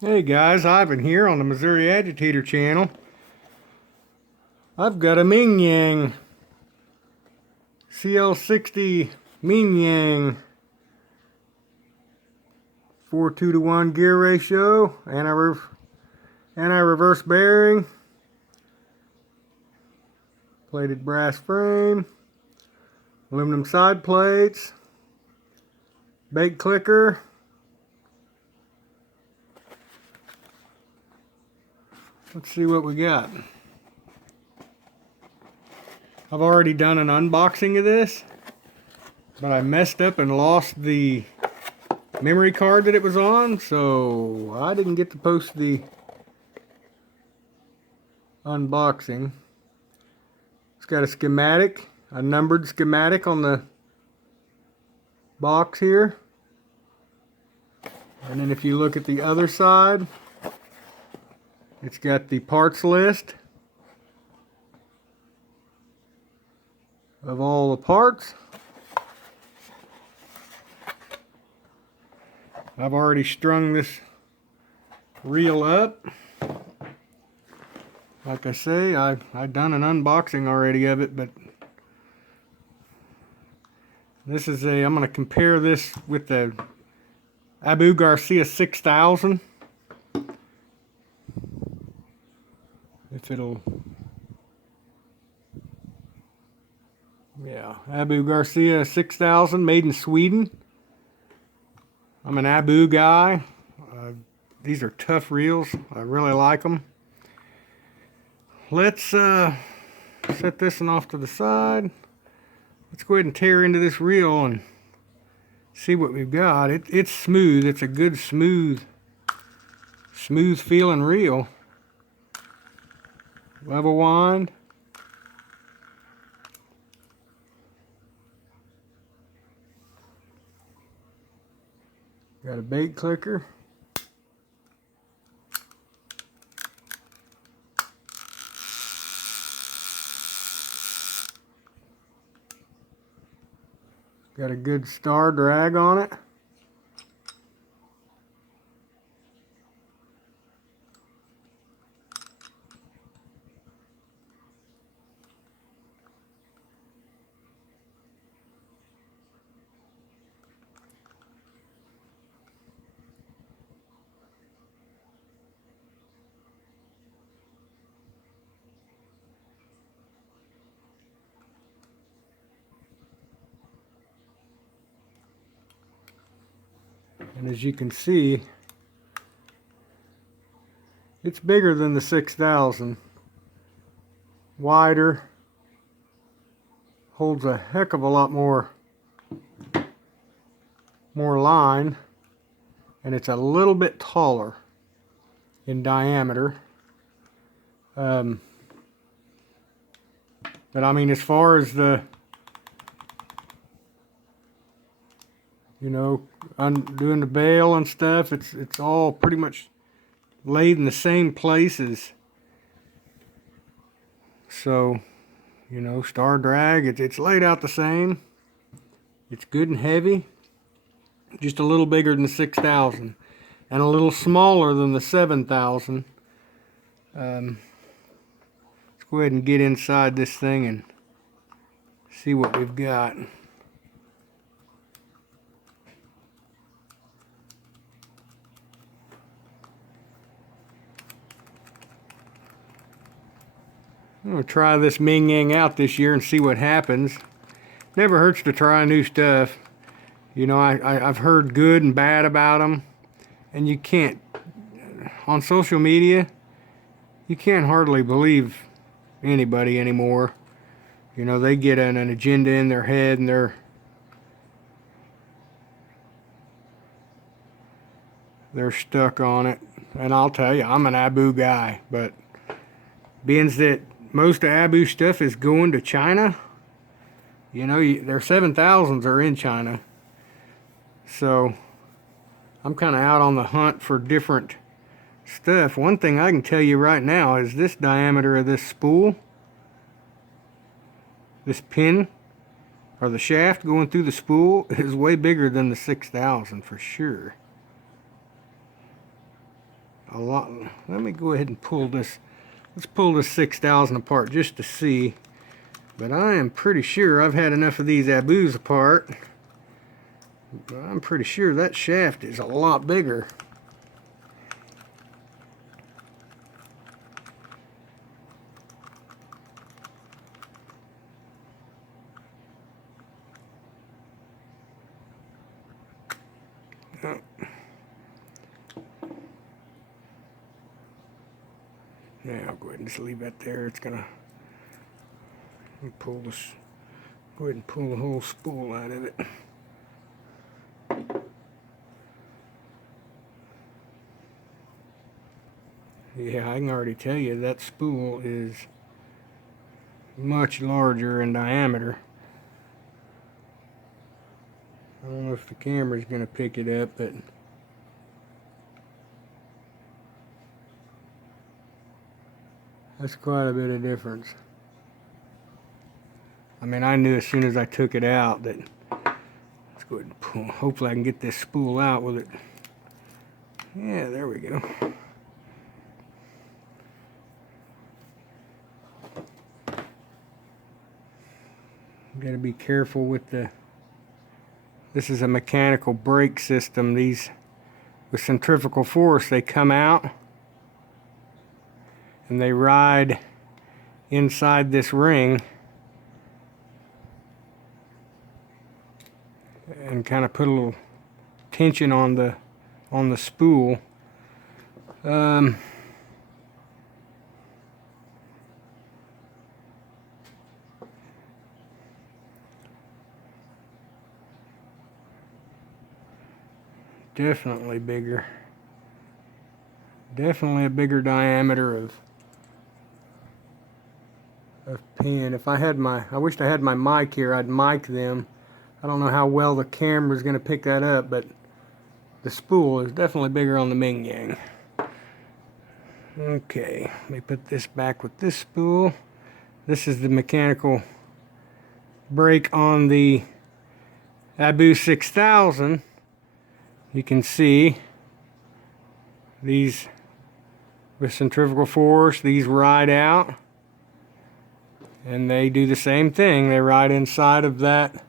Hey guys, Ivan here on the Missouri Agitator channel. I've got a Ming Yang CL60 Ming Yang 4:2-to-1 gear ratio, anti-reverse bearing, plated brass frame, aluminum side plates, bait clicker. Let's see what we got. I've already done an unboxing of this, but I messed up and lost the memory card that it was on, so I didn't get to post the unboxing. It's got a schematic, a numbered schematic on the box here. And then if you look at the other side, it's got the parts list of all the parts. I've already strung this reel up. Like I say, I've done an unboxing already of it, but this is I'm going to compare this with the Abu Garcia 6000. If it'll, yeah, Abu Garcia 6000, made in Sweden. I'm an Abu guy. These are tough reels. I really like them. Let's set this one off to the side. Let's go ahead and tear into this reel and see what we've got. It's smooth. It's a good smooth feeling reel. Level wind. Got a bait clicker. Got a good star drag on it. And as you can see, it's bigger than the 6000. Wider. Holds a heck of a lot more line. And it's a little bit taller in diameter. But I mean, as far as the, you know, doing the bail and stuff, it's all pretty much laid in the same places. So, you know, star drag, it's laid out the same. It's good and heavy. Just a little bigger than the 6000 and a little smaller than the 7000. Let's go ahead and get inside this thing and see what we've got. I'm going to try this Ming Yang out this year and see what happens. Never hurts to try new stuff. You know, I've heard good and bad about them. And you can't, on social media, you can't hardly believe anybody anymore. You know, they get an agenda in their head and they're stuck on it. And I'll tell you, I'm an Abu guy, but being that most of Abu stuff is going to China, you know, their 7000s are in China. So I'm kind of out on the hunt for different stuff. One thing I can tell you right now is this diameter of this spool, this pin, or the shaft going through the spool, is way bigger than the 6000 for sure. A lot. Let me go ahead and pull this. Let's pull this 6000 apart just to see. But I am pretty sure I've had enough of these Abus apart. I'm pretty sure that shaft is a lot bigger. Yeah, I'll go ahead and just leave that there. It's gonna pull this. Go ahead and pull the whole spool out of it. Yeah, I can already tell you that spool is much larger in diameter. I don't know if the camera's gonna pick it up, but that's quite a bit of difference. I mean, I knew as soon as I took it out that, let's go ahead and pull, hopefully I can get this spool out with it. Yeah, there we go. Got to be careful with the, this is a mechanical brake system. These, with centrifugal force, they come out and they ride inside this ring and kind of put a little tension on the spool. Definitely bigger. Definitely a bigger diameter of pin. If I had my, I wished I had my mic here, I'd mic them. I don't know how well the camera's going to pick that up, but the spool is definitely bigger on the Ming Yang. Okay, let me put this back with this spool. This is the mechanical brake on the Abu 6000. You can see these with centrifugal force, these ride out, and they do the same thing. They ride inside of that.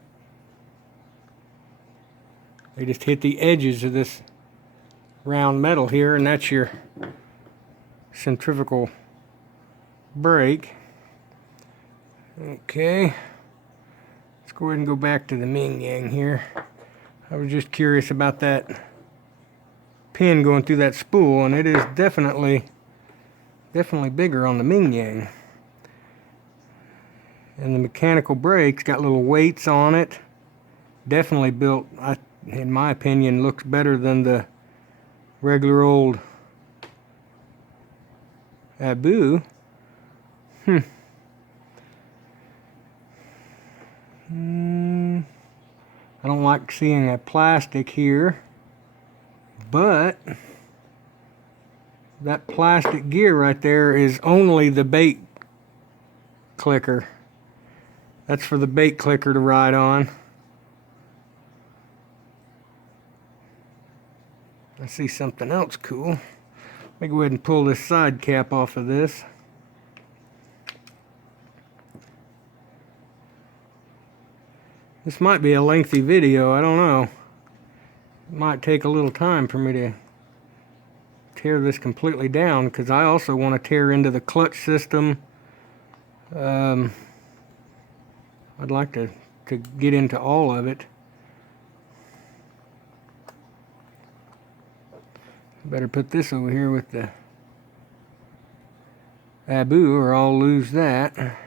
They just hit the edges of this round metal here, and that's your centrifugal brake. Okay, let's go ahead and go back to the Ming Yang here. I was just curious about that pin going through that spool, and it is definitely bigger on the Ming Yang. And the mechanical brake's got little weights on it. Definitely built, in my opinion, looks better than the regular old Abu. I don't like seeing a plastic here, but that plastic gear right there is only the bait clicker. That's for the bait clicker to ride on. I see something else cool. Let me go ahead and pull this side cap off of this. This might be a lengthy video, I don't know. It might take a little time for me to tear this completely down, because I also want to tear into the clutch system. I'd like to get into all of it. Better put this over here with the Abu, or I'll lose that.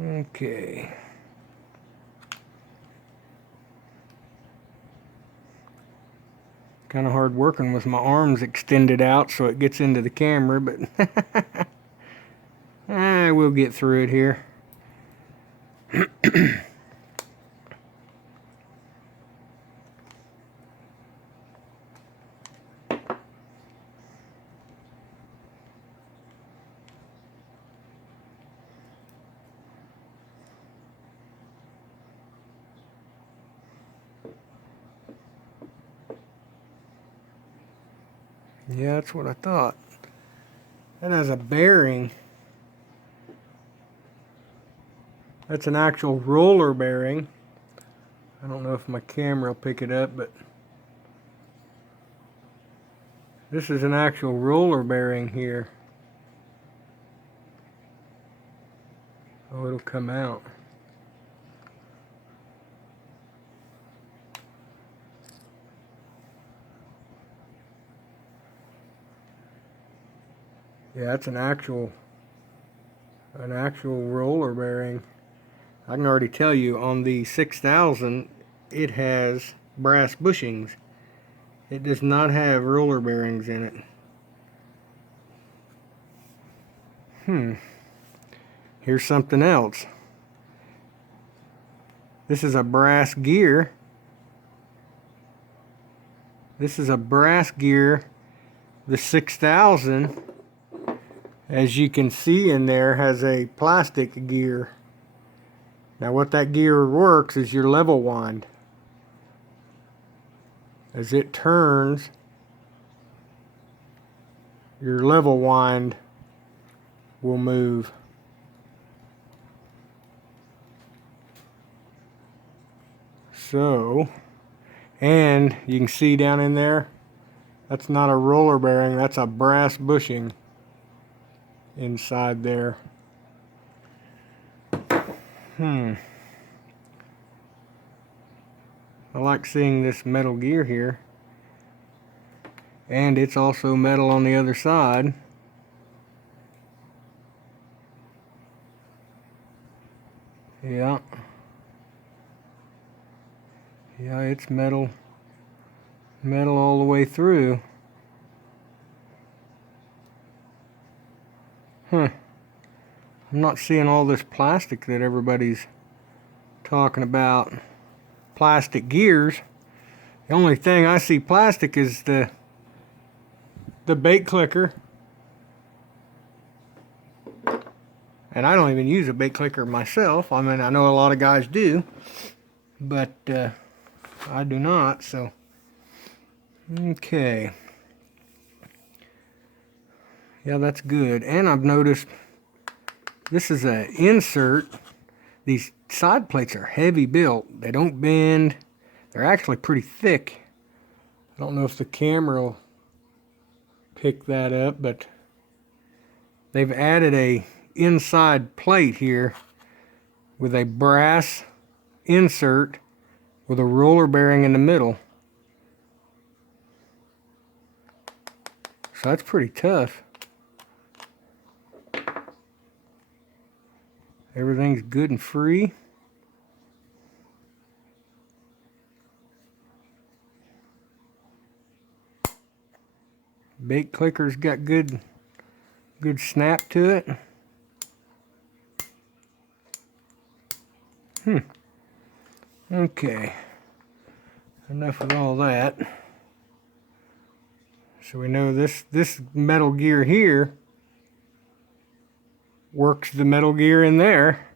Okay. Kind of hard working with my arms extended out so it gets into the camera, but we'll get through it here. Yeah, that's what I thought. That has a bearing. That's an actual roller bearing. I don't know if my camera will pick it up, but this is an actual roller bearing here. Oh, it'll come out. Yeah, that's an actual roller bearing. I can already tell you on the 6000 it has brass bushings. It does not have roller bearings in it. Here's something else. This is a brass gear. This is a brass gear. The 6000, as you can see in there, has a plastic gear. Now what that gear works is your level wind. As it turns, your level wind will move. So, and you can see down in there, that's not a roller bearing, that's a brass bushing inside there. I like seeing this metal gear here. And it's also metal on the other side. Yeah. Yeah, it's metal. Metal all the way through. I'm not seeing all this plastic that everybody's talking about. Plastic gears. The only thing I see plastic is the bait clicker. And I don't even use a bait clicker myself. I mean, I know a lot of guys do, but I do not, so. Okay. Yeah, that's good. And I've noticed this is an insert. These side plates are heavy built. They don't bend. They're actually pretty thick. I don't know if the camera will pick that up, but they've added a inside plate here with a brass insert with a roller bearing in the middle. So that's pretty tough. Everything's good and free. Bait clicker's got good snap to it. Okay. Enough of all that. So we know this metal gear here works the metal gear in there.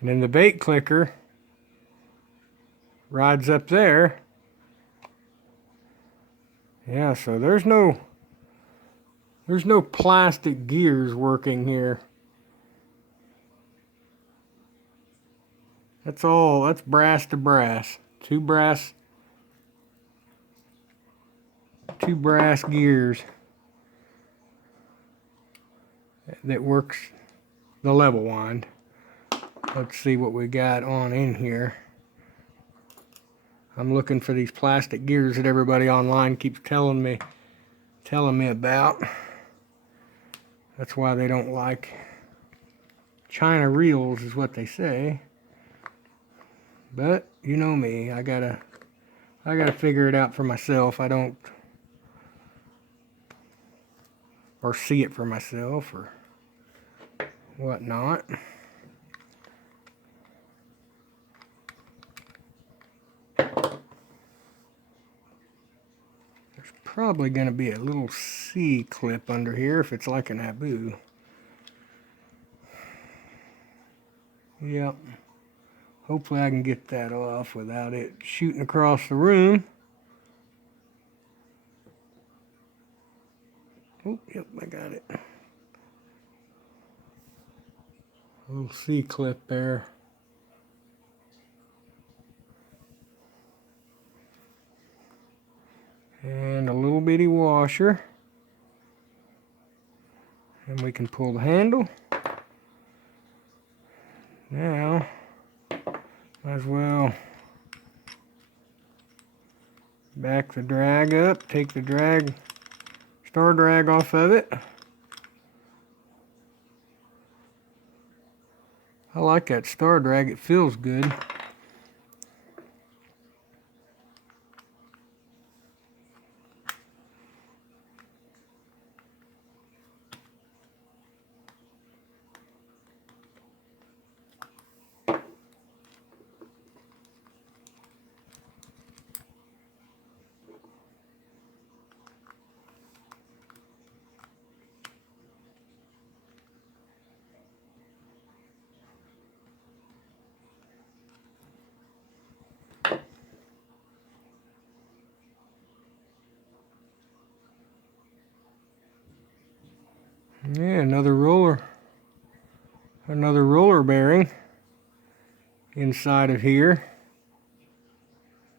And then the bait clicker rides up there. Yeah, so there's no plastic gears working here. That's brass to brass. Two brass gears that works the level wind. Let's see what we got on in here. I'm looking for these plastic gears that everybody online keeps telling me about. That's why they don't like China reels, is what they say. But you know me, I gotta figure it out for myself. I don't, or see it for myself or whatnot. There's probably going to be a little C clip under here if it's like an Abu. Yep. Hopefully I can get that off without it shooting across the room. A little C-clip there. And a little bitty washer. And we can pull the handle. Now, might as well back the drag up, take the drag, star drag off of it. I like that star drag, it feels good. Yeah, another roller bearing inside of here,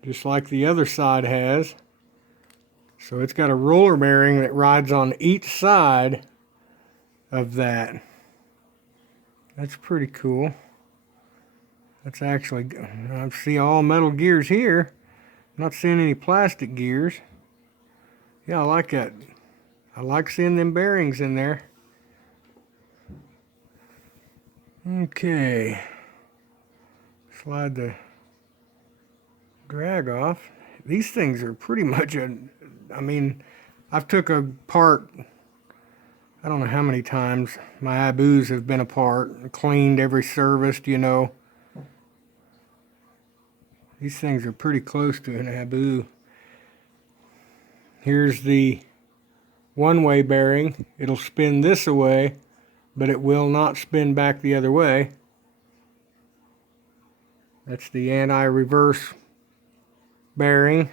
just like the other side has. So it's got a roller bearing that rides on each side of that. That's pretty cool. That's actually, I see all metal gears here. I'm not seeing any plastic gears. Yeah, I like that. I like seeing them bearings in there. Okay. Slide the drag off. These things are pretty much I mean, I've took apart, I don't know how many times my Abus have been apart, cleaned, every serviced, you know. These things are pretty close to an Abu. Here's the one-way bearing. It'll spin this away, but it will not spin back the other way. That's the anti-reverse bearing.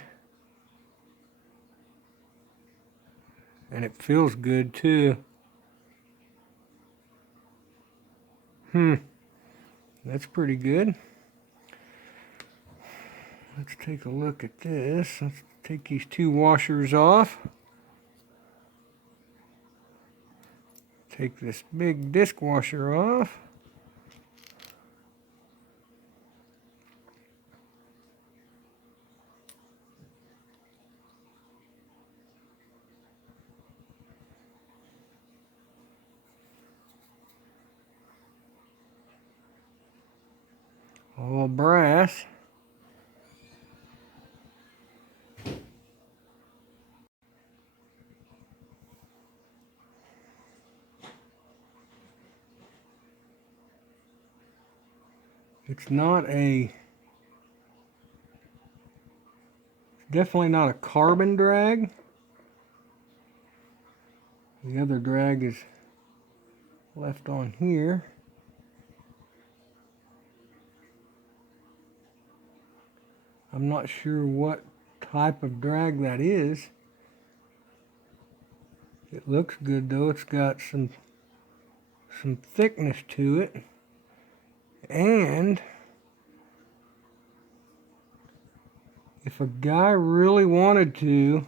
And it feels good too. That's pretty good. Let's take a look at this. Let's take these two washers off. Take this big disc washer off. All brass. It's definitely not a carbon drag. The other drag is left on here. I'm not sure what type of drag that is. It looks good though. It's got some thickness to it. And if a guy really wanted to,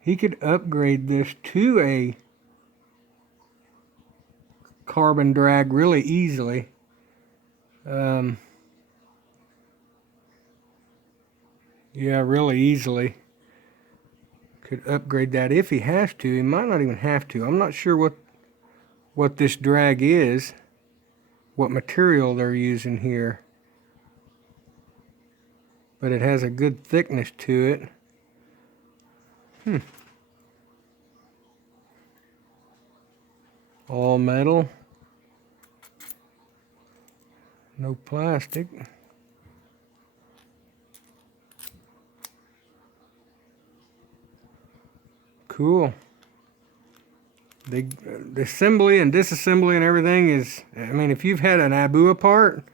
he could upgrade this to a carbon drag really easily. Yeah, really easily. Could upgrade that if he has to. He might not even have to. I'm not sure what this drag is, what material they're using here. But it has a good thickness to it. All metal. No plastic. Cool. The assembly and disassembly and everything is, I mean, if you've had an Abu apart,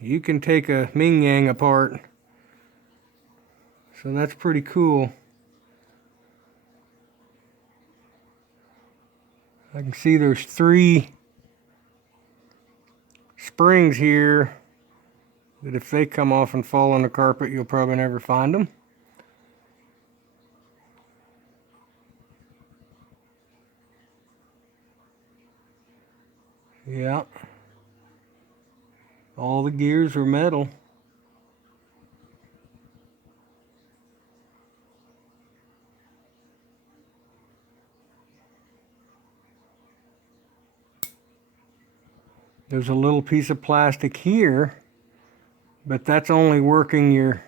you can take a Ming Yang apart. So that's pretty cool. I can see there's 3 springs here that if they come off and fall on the carpet, you'll probably never find them. Yeah. All the gears are metal. There's a little piece of plastic here, but that's only working your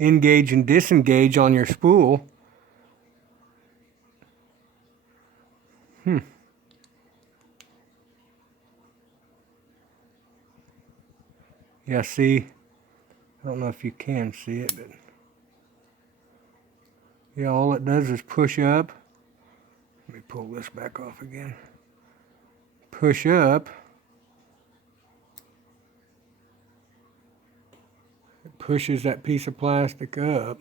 engage and disengage on your spool. Yeah, see, I don't know if you can see it, but yeah, all it does is push up. Let me pull this back off again. Push up. It pushes that piece of plastic up,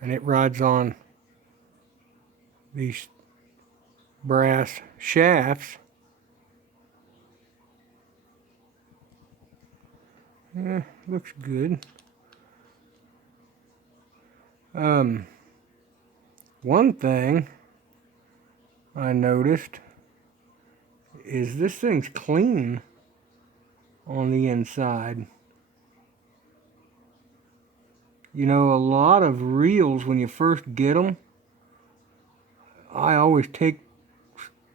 and it rides on these brass shafts. Yeah, looks good. One thing I noticed is this thing's clean on the inside. You know, a lot of reels, when you first get them, I always take,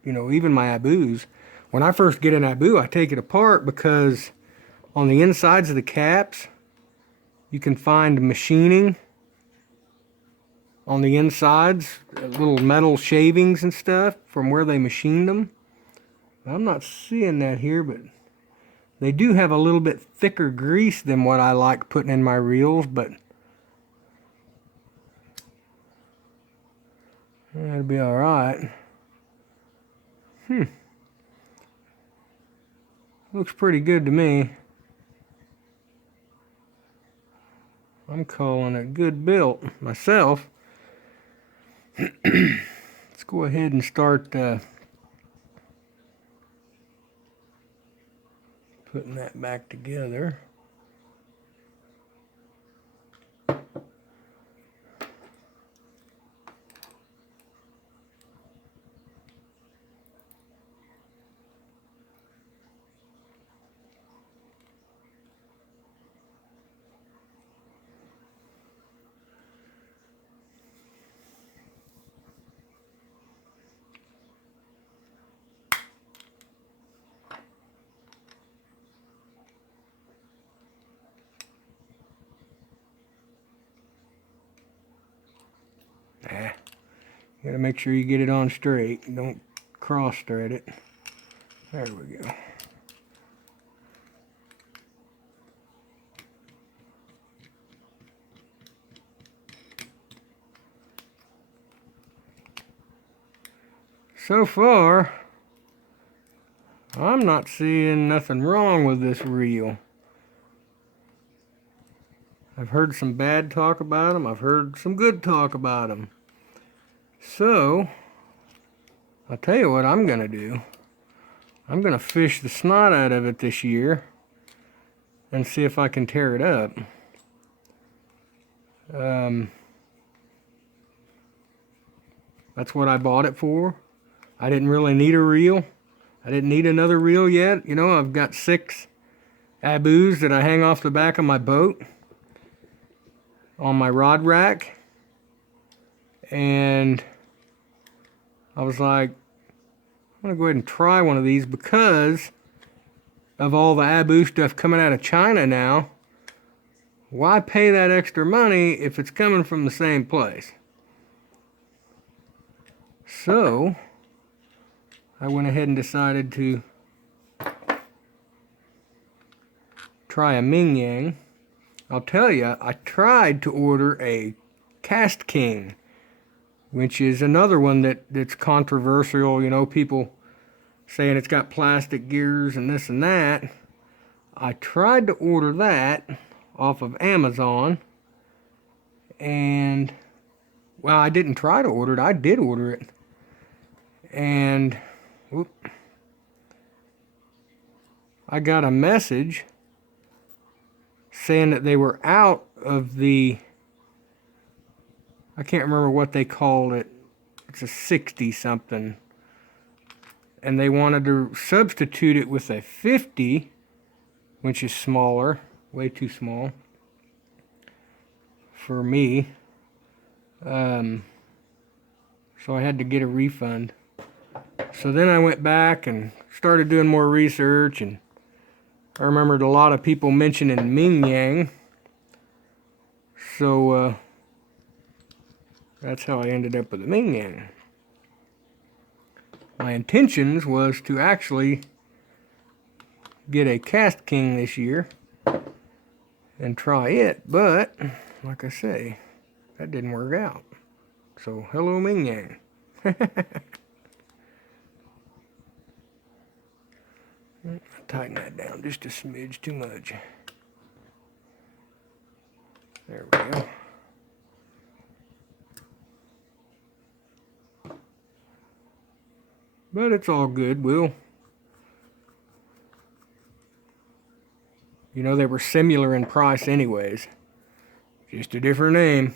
you know, even my Abus, when I first get an Abu, I take it apart because on the insides of the caps, you can find machining on the insides, little metal shavings and stuff from where they machined them. I'm not seeing that here, but they do have a little bit thicker grease than what I like putting in my reels, but that'll be all right. Looks pretty good to me. I'm calling it good built myself. Let's go ahead and start putting that back together. You gotta make sure you get it on straight. Don't cross thread it. There we go. So far, I'm not seeing nothing wrong with this reel. I've heard some bad talk about them. I've heard some good talk about them. So, I'll tell you what I'm going to do. I'm going to fish the snot out of it this year and see if I can tear it up. That's what I bought it for. I didn't really need a reel. I didn't need another reel yet. You know, I've got 6 Abus that I hang off the back of my boat on my rod rack. And I was like, I'm going to go ahead and try one of these because of all the Abu stuff coming out of China now. Why pay that extra money if it's coming from the same place? So, I went ahead and decided to try a Ming Yang. I'll tell you, I tried to order a Cast King, which is another one that's controversial. You know, people saying it's got plastic gears and this and that. I tried to order that off of Amazon, and well, I didn't try to order it. I did order it. And whoop, I got a message saying that they were out of the, I can't remember what they called it. It's a 60 something. And they wanted to substitute it with a 50, which is smaller, way too small for me. So I had to get a refund. So then I went back and started doing more research, and I remembered a lot of people mentioning Ming Yang. So that's how I ended up with the Ming Yang. My intentions was to actually get a Cast King this year and try it, but like I say, that didn't work out. So hello Ming Yang. Tighten that down just a smidge too much. There we go. But it's all good, Will. You know, they were similar in price anyways. Just a different name.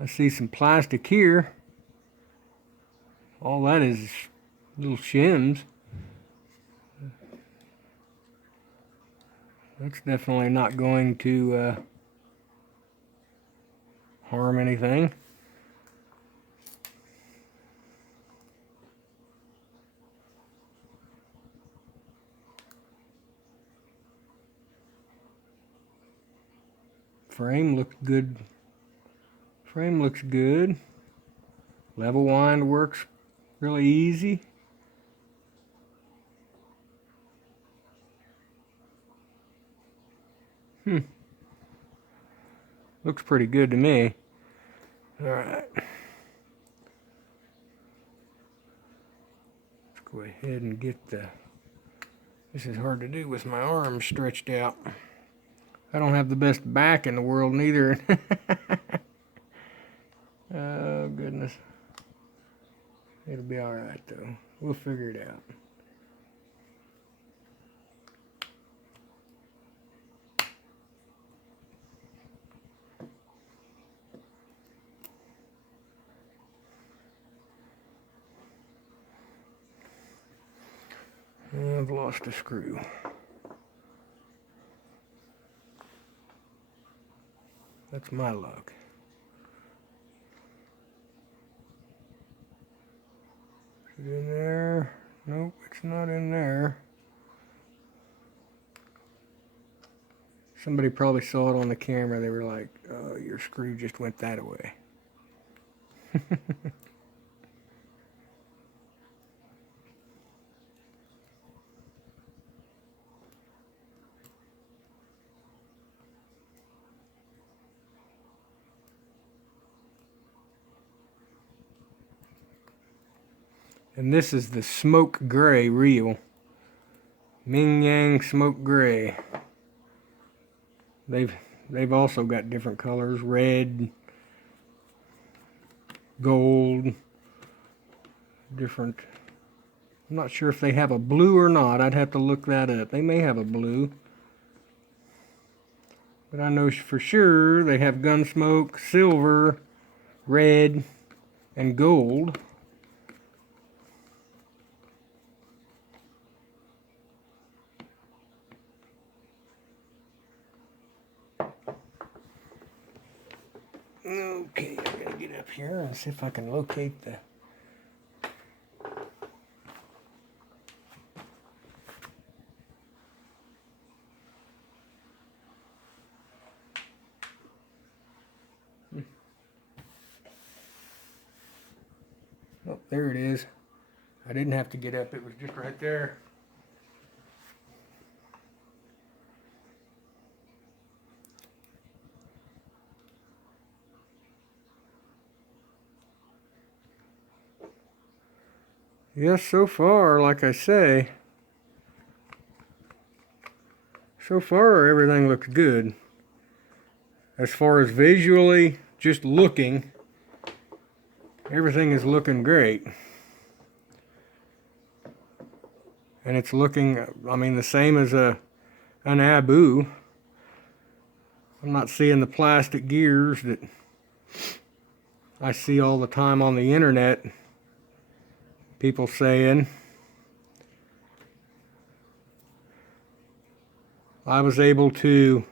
I see some plastic here. All that is little shims. That's definitely not going to harm anything. Frame looks good. Frame looks good. Level wind works really easy. Looks pretty good to me. Alright. Let's go ahead and get the... This is hard to do with my arms stretched out. I don't have the best back in the world neither. Oh, goodness. It'll be alright, though. We'll figure it out. I've lost a screw. That's my luck. Is it in there? Nope, it's not in there. Somebody probably saw it on the camera. They were like, oh, your screw just went that away. And this is the smoke gray reel. Ming Yang smoke gray. They've also got different colors, red, gold, different. I'm not sure if they have a blue or not. I'd have to look that up. They may have a blue. But I know for sure they have Gunsmoke, silver, red, and gold. Okay, I'm gonna get up here and see if I can locate the... Oh, there it is. I didn't have to get up, it was just right there. Yes, so far, like I say, so far everything looks good. as far as visually, just looking, everything is looking great. And it's looking, I mean, the same as an Abu. I'm not seeing the plastic gears that I see all the time on the internet. People saying. I was able to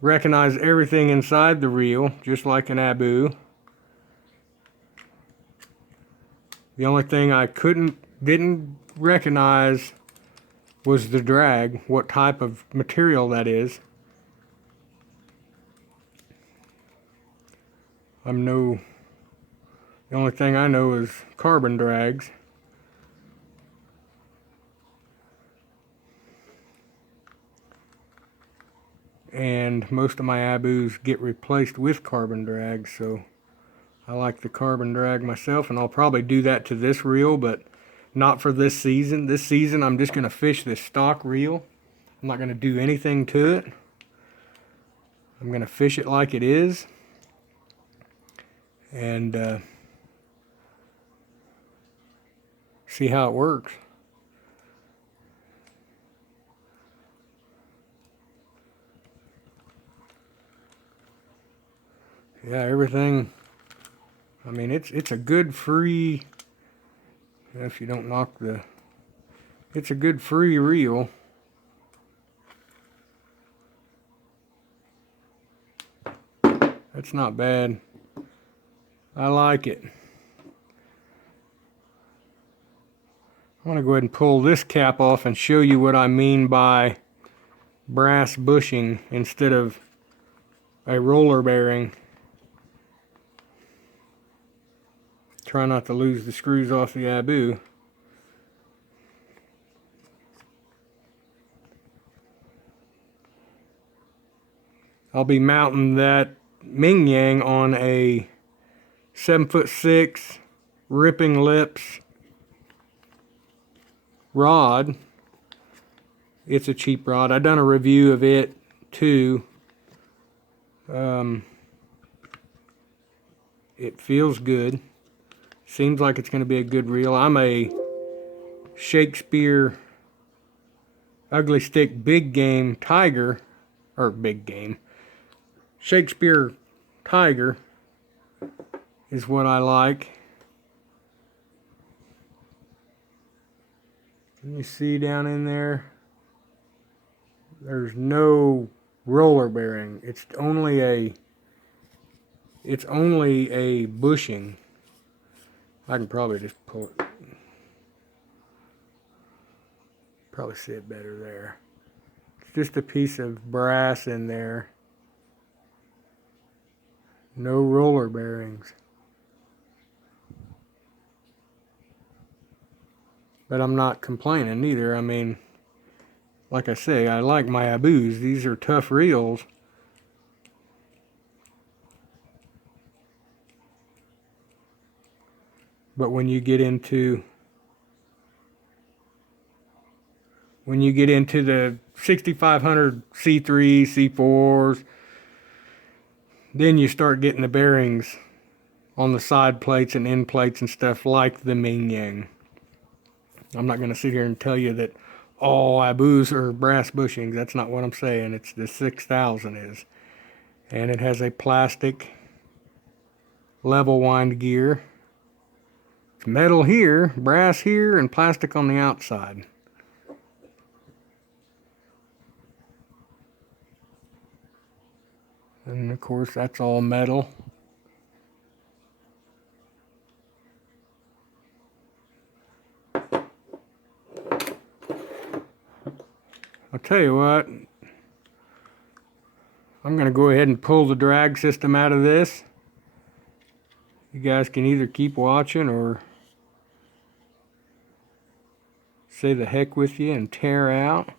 recognize everything inside the reel, just like an Abu. The only thing I didn't recognize was the drag, what type of material that is. The only thing I know is carbon drags. And most of my Abus get replaced with carbon drags, so I like the carbon drag myself, and I'll probably do that to this reel, but not for this season. This season I'm just going to fish this stock reel. I'm not going to do anything to it. I'm going to fish it like it is. And see how it works. Yeah, everything, I mean, it's a good free, if you don't knock the, it's a good free reel. That's not bad. I like it. I'm going to go ahead and pull this cap off and show you what I mean by brass bushing instead of a roller bearing. Try not to lose the screws off the Abu. I'll be mounting that Ming Yang on a 7'6" ripping lips rod. It's a cheap rod. I've done a review of it too. It feels good. Seems like it's going to be a good reel. I'm a Shakespeare Ugly Stick Big Game Tiger, or Big Game. Shakespeare Tiger is what I like. Can you see down in there? There's no roller bearing. It's only a bushing. I can probably just pull it. Probably see it better there. It's just a piece of brass in there. No roller bearings. But I'm not complaining either. I mean, like I say, I like my Abus. These are tough reels. But when you get into the 6500 C3, C4s, then you start getting the bearings on the side plates and end plates and stuff like the Ming Yang. I'm not going to sit here and tell you that all Abus are brass bushings. That's not what I'm saying. It's the 6000 is. And it has a plastic level wind gear. It's metal here, brass here, and plastic on the outside. And of course that's all metal. I'll tell you what, I'm going to go ahead and pull the drag system out of this. You guys can either keep watching or say the heck with you and tear out.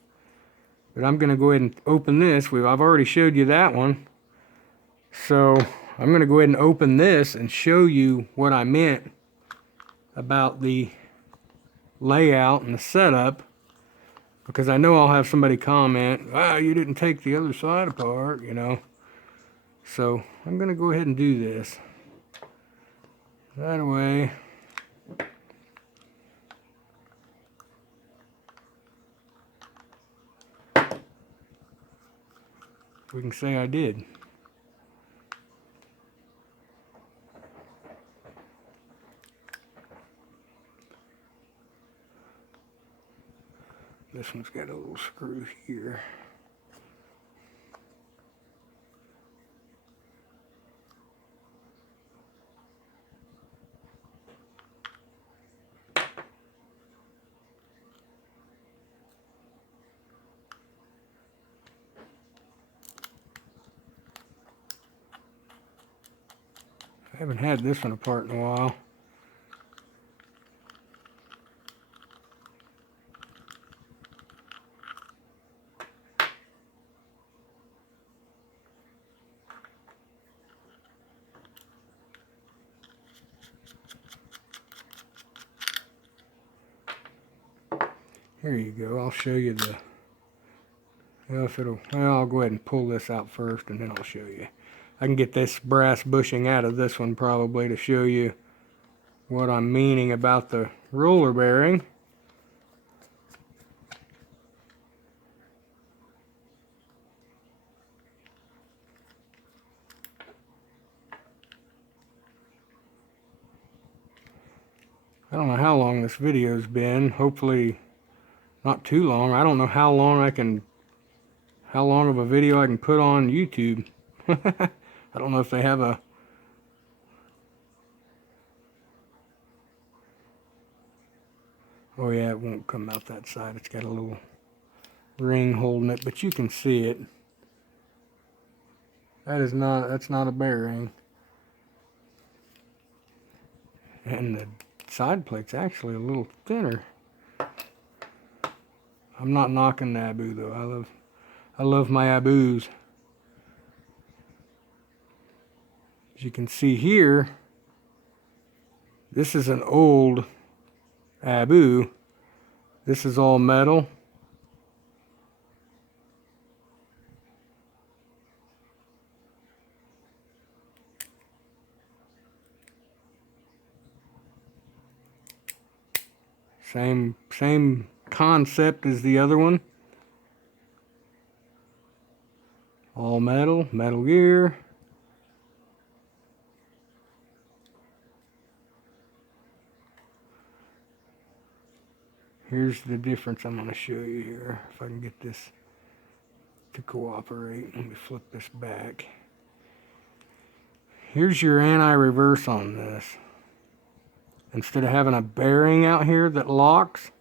But I'm going to go ahead and open this. I've already showed you that one. So I'm going to go ahead and open this and show you what I meant about the layout and the setup. Because I know I'll have somebody comment, "Ah, you didn't take the other side apart," you know. So I'm going to go ahead and do this. That way we can say I did. This one's got a little screw here. I haven't had this one apart in a while. Here you go. I'll show you the, well, if it'll, well, I'll go ahead and pull this out first and then I'll show you. I can get this brass bushing out of this one probably to show you what I'm meaning about the roller bearing. I don't know how long this video's been. Hopefully not too long. I don't know how long of a video I can put on YouTube. I don't know if they have a, oh yeah, it won't come out that side. It's got a little ring holding it, but you can see it. That's not a bearing. And the side plate's actually a little thinner. I'm not knocking the Abu though. I love my Abus. As you can see here, this is an old Abu. This is all metal. Same concept as the other one. All metal, metal gear. Here's the difference I'm going to show you here. If I can get this to cooperate. Let me flip this back. Here's your anti-reverse on this. Instead of having a bearing out here that locks,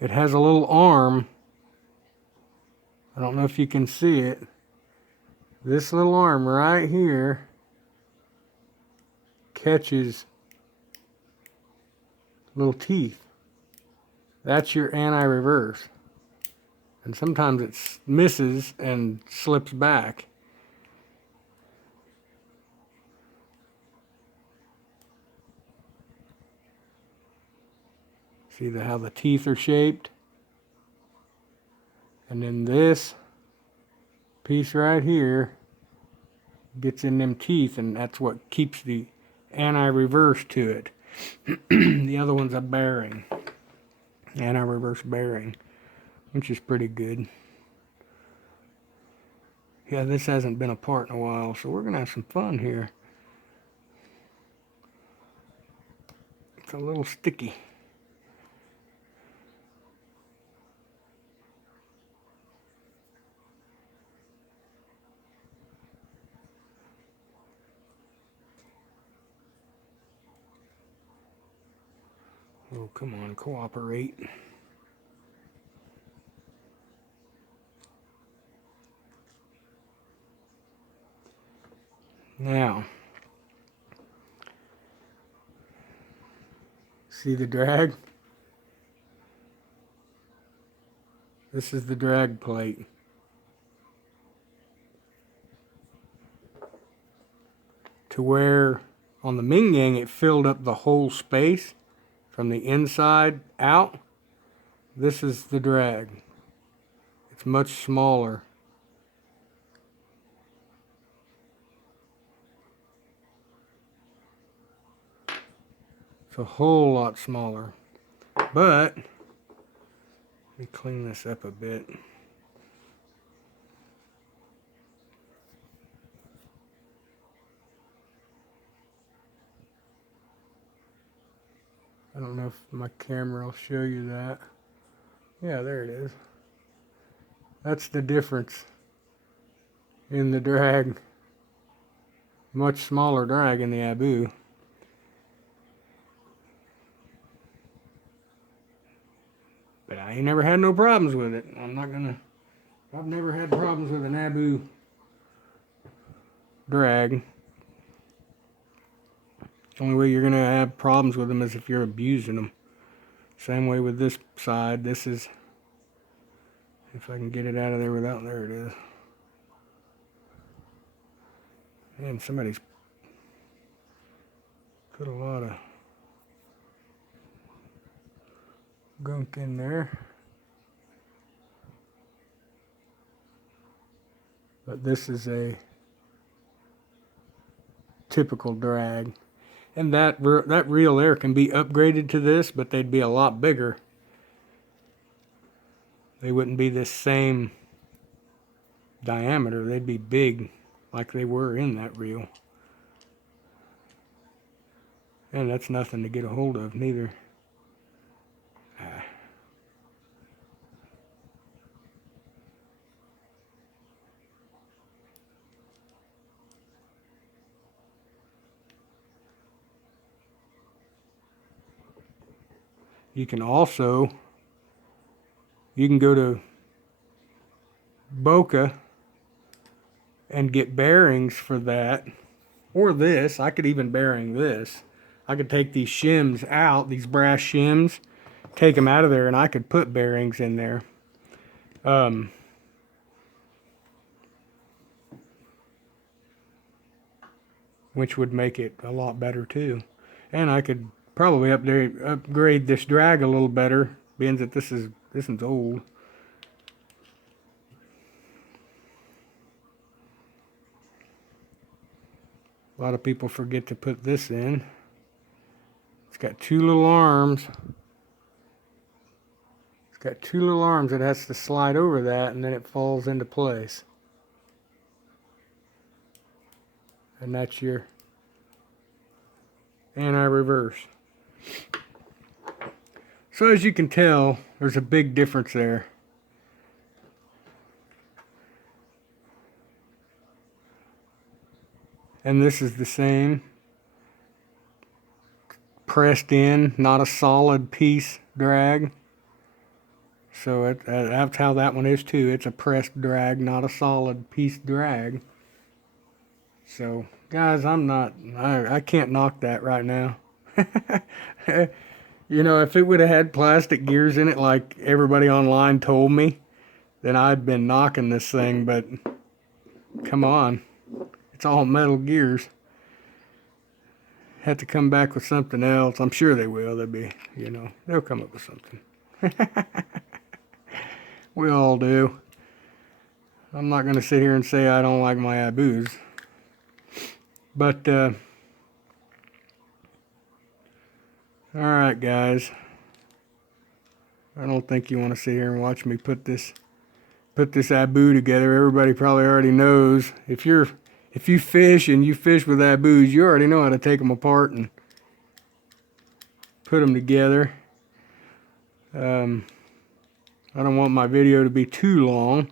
it has a little arm. I don't know if you can see it. This little arm right here catches little teeth. That's your anti-reverse. And sometimes it misses and slips back. See how the teeth are shaped? And then this piece right here gets in them teeth, and that's what keeps the anti-reverse to it. The other one's a bearing. Anti-reverse bearing, which is pretty good. Yeah, this hasn't been apart in a while, so we're gonna have some fun here. It's a little sticky. Oh, come on, cooperate. Now, see the drag? This is the drag plate. To where on the Ming Yang it filled up the whole space from the inside out. This is the drag. It's much smaller. It's a whole lot smaller. But, let me clean this up a bit. I don't know if my camera will show you that. Yeah, there it is. That's the difference in the drag. Much smaller drag in the Abu. But I ain't never had no problems with it. I've never had problems with an Abu drag. The only way you're gonna have problems with them is if you're abusing them. Same way with this side. This is, if I can get it out of there without, there it is. And somebody's put a lot of gunk in there. But this is a typical drag. And that reel there can be upgraded to this, but they'd be a lot bigger. They wouldn't be this same diameter. They'd be big like they were in that reel. And that's nothing to get a hold of neither. You can also, you can go to Boca and get bearings for that, or this. I could even bearing this. I could take these shims out, these brass shims, take them out of there, and I could put bearings in there. Which would make it a lot better too. And I could probably upgrade this drag a little better, being that this is old. A lot of people forget to put this in. It's got two little arms. It's got two little arms that has to slide over that, and then it falls into place. And that's your anti-reverse. So as you can tell, there's a big difference there. And this is the same. Pressed in, not a solid piece drag. So that's how that one is too. It's a pressed drag, not a solid piece drag. So guys, I can't knock that right now. You know, if it would have had plastic gears in it like everybody online told me, then I'd been knocking this thing, but come on. It's all metal gears. Have to come back with something else. I'm sure they will. They'll come up with something. We all do. I'm not going to sit here and say I don't like my Abus. But, alright guys. I don't think you want to sit here and watch me put this Abu together. Everybody probably already knows. If you fish and you fish with Abus, you already know how to take them apart and put them together. I don't want my video to be too long.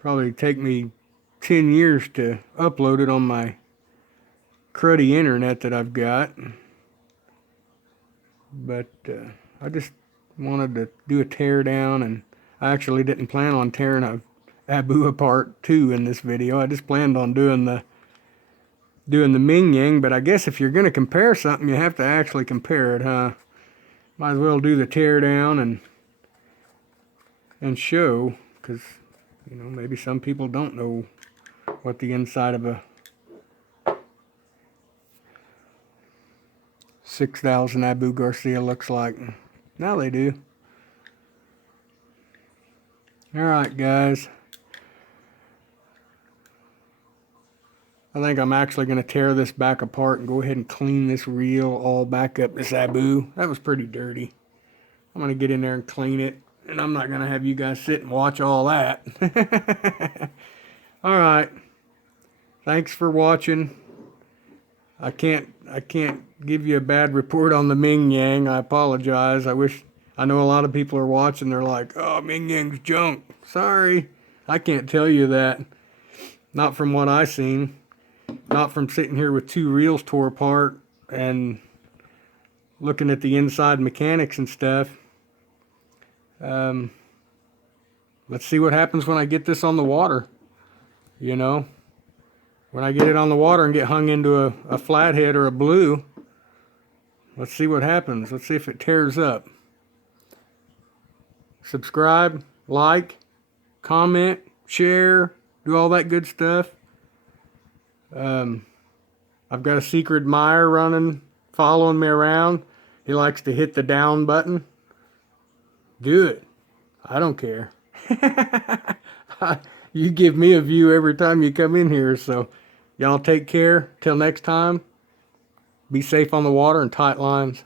Probably take me 10 years to upload it on my cruddy internet that I've got. But I just wanted to do a teardown, and I actually didn't plan on tearing a Abu apart too in this video. I just planned on doing the Ming Yang, but I guess if you're going to compare something, you have to actually compare it, huh? Might as well do the teardown and show, because maybe some people don't know what the inside of a 6000 Abu Garcia looks like. Now they do. Alright guys. I think I'm actually going to tear this back apart and go ahead and clean this reel all back up. This Abu, that was pretty dirty. I'm going to get in there and clean it, and I'm not going to have you guys sit and watch all that. All right. Thanks for watching. I can't give you a bad report on the Ming Yang. I apologize. I know a lot of people are watching. They're like, "Oh, Ming Yang's junk." Sorry. I can't tell you that. Not from what I seen. Not from sitting here with 2 reels tore apart and looking at the inside mechanics and stuff. Let's see what happens when I get this on the water. You know, when I get it on the water and get hung into a flathead or a blue, let's see what happens. Let's see if it tears up. Subscribe, like, comment, share, do all that good stuff. I've got a secret admirer running, following me around. He likes to hit the down button. Do it. I don't care. You give me a view every time you come in here, so y'all take care. Till next time, be safe on the water and tight lines.